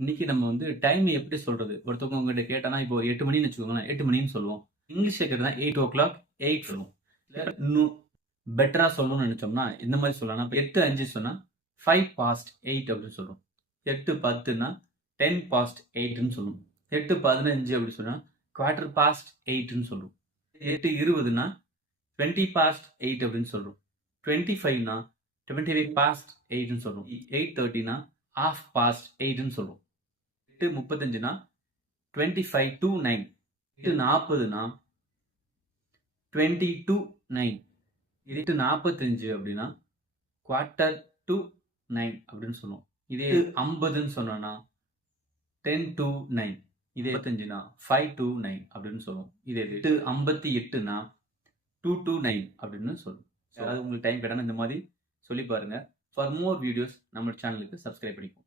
இன்னைக்கு நம்ம வந்து டைம் எப்படி சொல்றது? ஒருத்தவங்க உங்ககிட்ட கேட்டானா, இப்போ 8 மணின்னு வச்சுக்கோங்களேன். 8 மணின்னு சொல்லுவோம். இங்கிலீஷ்ல கேட்டா 8:00 8 சொல்லுவோம். இல்ல இன்னும் பெட்டரா சொல்லணும்னு நெனச்சோம்னா, இந்த மாரி சொல்லலாம். இப்ப 8:05 சொன்னா 5 பாஸ்ட் 8 அப்படின்னு சொல்றோம். 8:10ன்னா 10 பாஸ்ட் 8ன்னு சொல்லுவோம். 8:15 அப்படி சொன்னா குவார்ட்டர் பாஸ்ட் 8ன்னு சொல்றோம். 8:20ன்னா 20 பாஸ்ட் 8 அப்படின்னு சொல்றோம். 25ன்னா 25 பாஸ்ட் 8ன்னு சொல்றோம். 8:30ன்னா ஹால்ஃப் பாஸ்ட் 8ன்னு சொல்றோம். 8:35னா 25 to 9. 8:40னா 20 to 9. 8:45 அப்படின்னா குவார்ட்டர் டு 9 அப்படின்னு சொல்லுவோம். இதே 50ன்னு சொன்னோம்னா 10 to 9. இதே 55னா 5 to 9 அப்படின்னு சொல்லுவோம். இதே 8:58னா 2 to 9 அப்படின்னு சொல்லுவோம். யாராவது உங்களுக்கு டைம் கேட்டானா இந்த மாதிரி சொல்லி பாருங்க. ஃபார் மோர் வீடியோஸ் நம்ம சேனலுக்கு சப்ஸ்கிரைப் பண்ணிக்கோங்க.